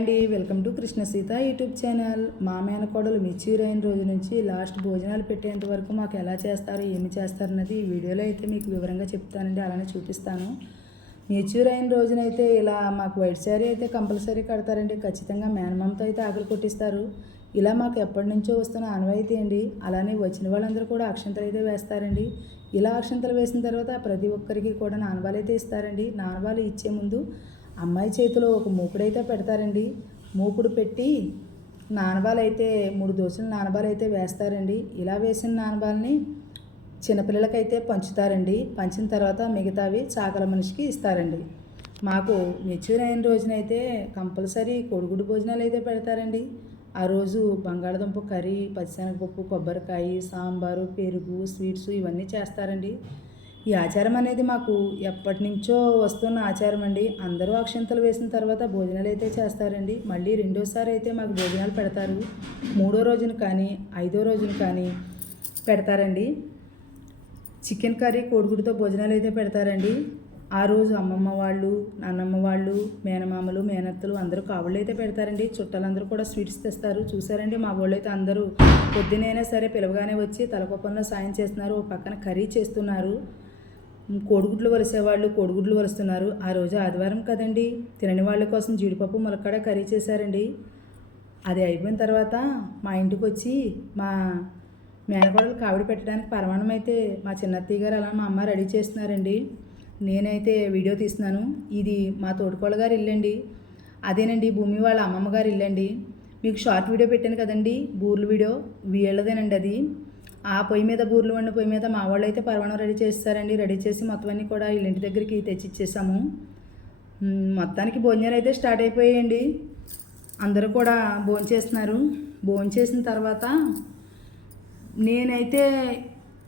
అండి welcome to Krishna Sita YouTube channel. మా మేనకోడలు మెచ్యూర్ అయిన రోజు నుంచి లాస్ట్ భోజనాలు పెట్టేంత వరకు మాకు ఎలా చేస్తారు, ఏమి చేస్తారు అన్నది ఈ వీడియోలో అయితే మీకు వివరంగా చెప్తానండి, అలానే చూపిస్తాను. మెచ్యూర్ అయిన రోజునైతే ఇలా మాకు వైట్ శారీ అయితే కంపల్సరీ కడతారండి. ఖచ్చితంగా మేనమామతో అయితే ఆకలి కొట్టిస్తారు. ఇలా మాకు ఎప్పటి నుంచో వస్తున్న ఆనవాయితీ అండి. అలానే వచ్చిన వాళ్ళందరూ కూడా అక్షంతలు అయితే వేస్తారండి. ఇలా అక్షంతలు వేసిన తర్వాత ప్రతి ఒక్కరికి కూడా నానబాలు అయితే ఇస్తారండి. నానబాలు ఇచ్చే ముందు అమ్మాయి చేతిలో ఒక మూకుడైతే పెడతారండి. మూకుడు పెట్టి నానబాలు అయితే 3 దోశలు నానబాలు అయితే వేస్తారండి. ఇలా వేసిన నానబాలని చిన్నపిల్లలకైతే పంచుతారండి. పంచిన తర్వాత మిగతావి చాకల మనిషికి ఇస్తారండి. మాకు మెచ్యూర్ అయిన రోజునైతే కంపల్సరీ కోడిగుడ్డు భోజనాలు అయితే పెడతారండి. ఆ రోజు బంగాళదుంప కర్రీ, పచ్చిశనగపప్పు, కొబ్బరికాయ, సాంబారు, పెరుగు, స్వీట్స్ ఇవన్నీ చేస్తారండి. ఈ ఆచారం అనేది మాకు ఎప్పటి నుంచో వస్తున్న ఆచారం అండి. అందరూ అక్షంతలు వేసిన తర్వాత భోజనాలు అయితే చేస్తారండి. మళ్ళీ రెండోసారి అయితే మాకు భోజనాలు పెడతారు. 3వ రోజున కానీ 5వ రోజున కానీ పెడతారండి. చికెన్ కర్రీ, కోడిగుడ్డుతో భోజనాలు అయితే పెడతారండి. ఆ రోజు అమ్మమ్మ వాళ్ళు, నాన్నమ్మ వాళ్ళు, మేనమామలు, మేనత్తలు అందరూ కావుళ్ళు అయితే పెడతారండి. చుట్టాలందరూ కూడా స్వీట్స్ తెస్తారు. చూసారండి, మా వాళ్ళు అయితే అందరూ పొద్దునైనా సరే పిలవగానే వచ్చి తలకొప్పంలో సాయం చేస్తున్నారు. ఒక పక్కన కర్రీ చేస్తున్నారు. కోడిగుడ్లు వలిసేవాళ్ళు కోడిగుడ్లు వలుస్తున్నారు. ఆ రోజు ఆదివారం కదండి, తినని వాళ్ళ కోసం జీడిపప్పు ములక్కాడ కర్రీ చేశారండి. అది అయిపోయిన తర్వాత మా ఇంటికి వచ్చి మా మేనకోడలు కావిడి పెట్టడానికి పరమాణం అయితే మా చిన్నత్తయ్య గారు అలా మా అమ్మ రెడీ చేస్తున్నారండి. నేనైతే వీడియో తీస్తున్నాను. ఇది మా తోడుకోళ్ళ గారి ఇల్లండి. అదేనండి భూమి వాళ్ళ అమ్మమ్మ గారి ఇల్లండి. మీకు షార్ట్ వీడియో పెట్టాను కదండి, బూర్లు వీడియో, వీళ్ళదేనండి అది. ఆ పొయ్యి మీద బూర్లు వండి పొయ్యి మీద మా వాళ్ళు అయితే పరమాణం రెడీ చేస్తారండి. రెడీ చేసి మొత్తం అన్నీ కూడా వీళ్ళింటి దగ్గరికి తెచ్చిచ్చేసాము. మొత్తానికి భోజనాలు అయితే స్టార్ట్ అయిపోయాయండి. అందరూ కూడా భోంచేస్తున్నారు. భోంచేసిన తర్వాత నేనైతే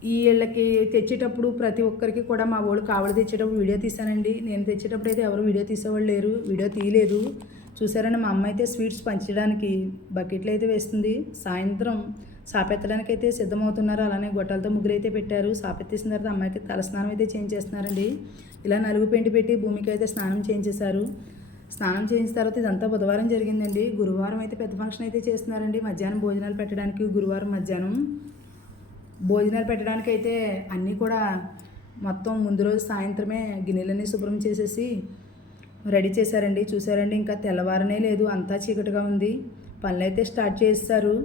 వీళ్ళకి తెచ్చేటప్పుడు ప్రతి ఒక్కరికి కూడా మా వాళ్ళు కావడి తెచ్చేటప్పుడు వీడియో తీసానండి. నేను తెచ్చేటప్పుడు అయితే ఎవరు వీడియో తీసేవాళ్ళు లేరు, వీడియో తీయలేదు. చూసారండి, మా అమ్మ అయితే స్వీట్స్ పంచడానికి బకెట్లు అయితే వేస్తుంది. సాయంత్రం సాపెత్తడానికి అయితే సిద్ధమవుతున్నారు. అలానే గొట్టాలతో ముగ్గురు అయితే పెట్టారు. సాపెత్తేసిన తర్వాత అమ్మాయికి తలస్నానం అయితే చేయించేస్తున్నారండి. ఇలా నలుగు పెంటి పెట్టి భూమికి అయితే స్నానం చేయించేశారు. స్నానం చేయించిన తర్వాత ఇదంతా బుధవారం జరిగిందండి. గురువారం అయితే పెద్ద ఫంక్షన్ అయితే చేస్తున్నారండి. మధ్యాహ్నం భోజనాలు పెట్టడానికి గురువారం మధ్యాహ్నం భోజనాలు పెట్టడానికి అయితే అన్నీ కూడా మొత్తం ముందు రోజు సాయంత్రమే గిన్నెలన్నీ శుభ్రం చేసేసి రెడీ చేశారండి. చూసారండి, ఇంకా తెల్లవారనే లేదు, అంతా చీకటిగా ఉంది. పనులు అయితే స్టార్ట్ చేస్తారు.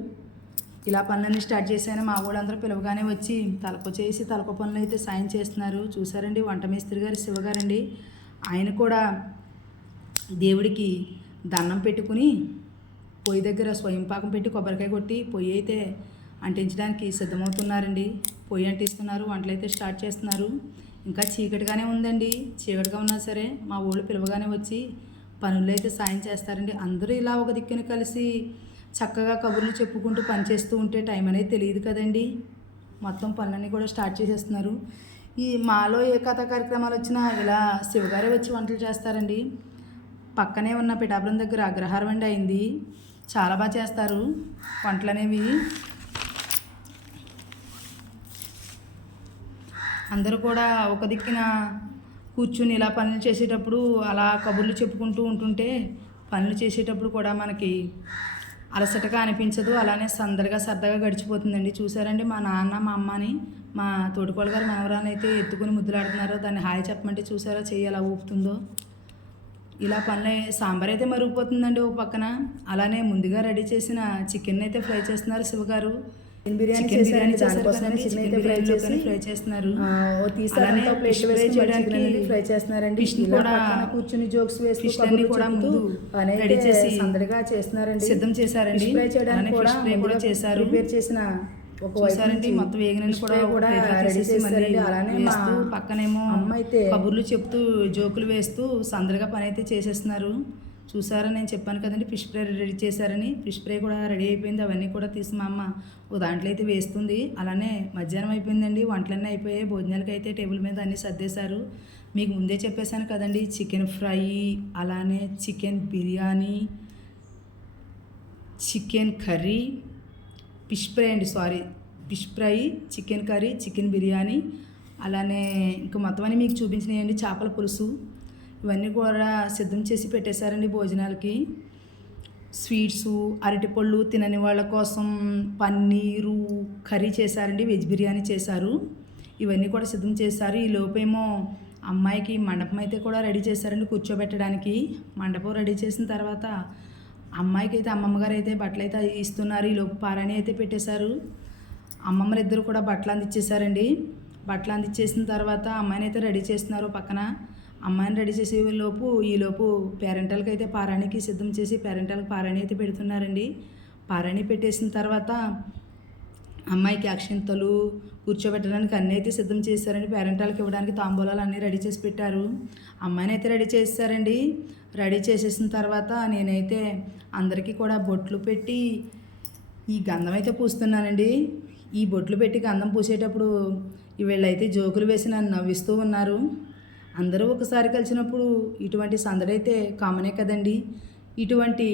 ఇలా పనులన్నీ స్టార్ట్ చేశాను. మా వాళ్ళందరూ పిలవగానే వచ్చి తలకో పనులు అయితే సాయం చేస్తున్నారు. చూసారండి, వంట మేస్త్రి గారు శివగారండి. ఆయన కూడా దేవుడికి దండం పెట్టుకుని పొయ్యి దగ్గర స్వయం పాకం పెట్టి కొబ్బరికాయ కొట్టి పొయ్యి అయితే అంటించడానికి సిద్ధమవుతున్నారండి. పొయ్యి అంటిస్తున్నారు, వంటలు అయితే స్టార్ట్ చేస్తున్నారు. ఇంకా చీకటిగానే ఉందండి. చీకటిగా ఉన్నా సరే మా ఊళ్ళు పిలవగానే వచ్చి పనులు అయితే సాయం చేస్తారండి. అందరూ ఇలా ఒక దిక్కున కలిసి చక్కగా కబుర్లు చెప్పుకుంటూ పనిచేస్తూ ఉంటే టైం అనేది తెలియదు కదండి. మొత్తం పనులన్నీ కూడా స్టార్ట్ చేసేస్తున్నారు. ఈ మాలో ఏ కథా కార్యక్రమాలు వచ్చినా ఇలా శివగారే వచ్చి వంటలు చేస్తారండి. పక్కనే ఉన్న పిఠాపురం దగ్గర అగ్రహారం అండి అయింది. చాలా బాగా చేస్తారు వంటలు అనేవి. అందరూ కూడా ఒక దిక్కున కూర్చుని ఇలా పనులు చేసేటప్పుడు అలా కబుర్లు చెప్పుకుంటూ ఉంటుంటే పనులు చేసేటప్పుడు కూడా మనకి అలసటగా అనిపించదు. అలానే సందడిగా సరదాగా గడిచిపోతుందండి. చూసారండి, మా నాన్న మా అమ్మని మా తోటికోళ్ళ గారు మనవరాన్ని అయితే ఎత్తుకుని ముద్దులాడుతున్నారు. దాన్ని హాయ్ చెప్పమంటే చూసారా చెయ్యి ఎలా ఊపుతుందో. ఇలా పనులు సాంబార్ అయితే మరిగిపోతుందండి ఒక పక్కన. అలానే ముందుగా రెడీ చేసిన చికెన్ అయితే ఫ్రై చేస్తున్నారు శివగారు. బిర్యానీ చేశారండి. దానికోసమే చికెన్ అయితే ఫ్రై చేస్తున్నారు. ఫ్రై చేస్తున్నారండి. కూడా కూర్చుని జోక్స్ వేస్తూ కూడా ముందు రెడీ చేసి సందడిగా చేస్తున్నారండి. సిద్ధం చేశారండి. ఫ్రై చేయడానికి కూడా చేశారు. ప్రిపేర్ చేసిన ఒకసారి మొత్తం వేగినని కూడా రెడీ చేశారండి. అలానే పక్కనేమో అమ్మ అయితే కబుర్లు చెప్తూ జోకులు వేస్తూ సందడిగా పని అయితే చేసేస్తున్నారు. చూసారా, నేను చెప్పాను కదండి ఫిష్ ఫ్రై రెడీ చేశారని. ఫిష్ ఫ్రై కూడా రెడీ అయిపోయింది. అవన్నీ కూడా తీసి మా అమ్మ ఒక దాంట్లో అయితే వేస్తుంది. అలానే మధ్యాహ్నం అయిపోయిందండి. వంటలన్నీ అయిపోయాయి. భోజనాలకి అయితే టేబుల్ మీద అన్నీ సర్దేశారు. మీకు ముందే చెప్పేశాను కదండి, చికెన్ ఫ్రై, అలానే chicken biryani, chicken curry, fish fry, chicken curry, chicken biryani, అలానే ఇంకా మొత్తం అన్నీ మీకు చూపించినాయండి. చేపల పులుసు, ఇవన్నీ కూడా సిద్ధం చేసి పెట్టేశారండి భోజనాలకి. స్వీట్సు, అరటిపళ్ళు తినని వాళ్ళ కోసం పన్నీరు కర్రీ చేశారండి, వెజ్ బిర్యానీ చేశారు. ఇవన్నీ కూడా సిద్ధం చేశారు. ఈ లోపేమో అమ్మాయికి మండపం అయితే కూడా రెడీ చేశారండి కూర్చోబెట్టడానికి. మండపం రెడీ చేసిన తర్వాత అమ్మాయికి అయితే అమ్మమ్మ గారు అయితే బట్టలు అయితే ఇస్తున్నారు. ఈ లోపు పారాణి అయితే పెట్టేశారు. అమ్మమ్మలు ఇద్దరు కూడా బట్టలు అందించేశారండి. బట్టలు అందించేసిన తర్వాత అమ్మాయిని అయితే రెడీ చేస్తున్నారు పక్కన. అమ్మాయిని రెడీ చేసే ఈలోపు పేరెంటల్కి అయితే పారాణికి సిద్ధం చేసి పేరెంటల్కి పారాణి అయితే పెడుతున్నారండి. పారాణి పెట్టేసిన తర్వాత అమ్మాయికి అక్షింతలు కూర్చోబెట్టడానికి అన్నీ అయితే సిద్ధం చేశారండి. పేరెంటాలకు ఇవ్వడానికి తాంబూలాలు అన్నీ రెడీ చేసి పెట్టారు. అమ్మాయిని అయితే రెడీ చేశారండి. రెడీ చేసేసిన తర్వాత నేనైతే అందరికీ కూడా బొట్లు పెట్టి ఈ గంధం అయితే పూస్తున్నానండి. ఈ బొట్లు పెట్టి గంధం పూసేటప్పుడు వీళ్ళైతే జోకులు వేసి నన్ను నవ్విస్తూ ఉన్నారు. అందరూ ఒకసారి కలిసినప్పుడు ఇటువంటి సందడైతే కామనే కదండి. ఇటువంటి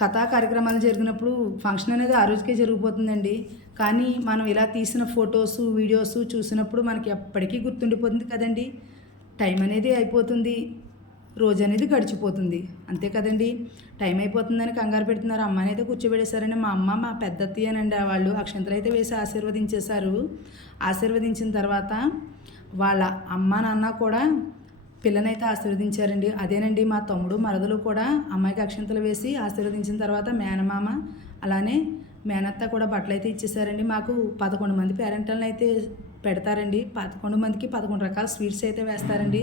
కథా కార్యక్రమాలు జరిగినప్పుడు ఫంక్షన్ అనేది ఆ రోజుకే జరిగిపోతుందండి. కానీ మనం ఇలా తీసిన ఫొటోస్ వీడియోస్ చూసినప్పుడు మనకి ఎప్పటికీ గుర్తుండిపోతుంది కదండి. టైం అనేది అయిపోతుంది, రోజు అనేది గడిచిపోతుంది, అంతే కదండి. టైం అయిపోతుందని కంగారు పెడుతున్నారు. అమ్మాయిని అయితే కూర్చోబెట్టేశారండి. మా అమ్మ మా పెద్ద అత్తయ్యనండి, వాళ్ళు అక్షంతలు అయితే వేసి ఆశీర్వదించేశారు. ఆశీర్వదించిన తర్వాత వాళ్ళ అమ్మ నాన్న కూడా పిల్లనైతే ఆశీర్వదించారండి. అదేనండి మా తమ్ముడు మరదలు కూడా అమ్మాయికి అక్షంతలు వేసి ఆశీర్వదించిన తర్వాత మేనమామ అలానే మేనత్త కూడా బట్టలు అయితే ఇచ్చేసారండి. మాకు 11 మంది పేరెంటల్ని అయితే పెడతారండి. 11 మందికి 11 రకాల స్వీట్స్ అయితే వేస్తారండి.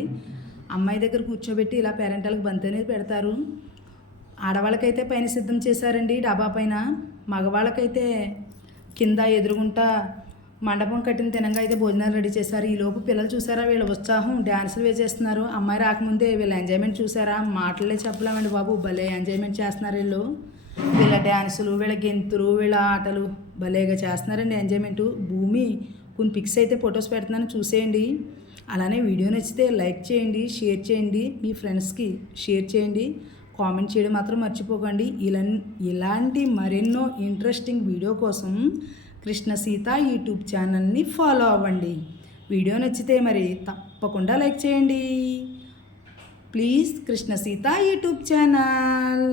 అమ్మాయి దగ్గర కూర్చోబెట్టి ఇలా పేరెంటల్కి బంతి అనేది పెడతారు. ఆడవాళ్ళకైతే పైన సిద్ధం చేశారండి డాబా పైన. మగవాళ్ళకైతే కింద ఎదురుగుంటా మండపం కట్టిన తినంగా అయితే భోజనాలు రెడీ చేశారు. ఈలోపు పిల్లలు చూసారా వీళ్ళ ఉత్సాహం, డ్యాన్సులు వేసేస్తున్నారు. అమ్మాయి రాకముందే వీళ్ళ ఎంజాయ్మెంట్ చూసారా, మాటలే చెప్పలేమండి బాబు, భలే ఎంజాయ్మెంట్ చేస్తున్నారు వీళ్ళు. వీళ్ళ డ్యాన్సులు, వీళ్ళ గెంతులు, వీళ్ళ ఆటలు భలేగా చేస్తున్నారండి ఎంజాయ్మెంటు. భూమి కొన్ని పిక్స్ అయితే ఫొటోస్ పెడుతున్నాను, చూసేయండి. అలానే వీడియో నచ్చితే లైక్ చేయండి, షేర్ చేయండి, మీ ఫ్రెండ్స్కి షేర్ చేయండి, కామెంట్ చేయడం మాత్రం మర్చిపోకండి. ఇలాంటి మరెన్నో ఇంట్రెస్టింగ్ వీడియో కోసం కృష్ణ సీత యూట్యూబ్ ఛానల్ని ఫాలో అవ్వండి. వీడియో నచ్చితే మరి తప్పకుండా లైక్ చేయండి. Please Krishna Sita YouTube channel.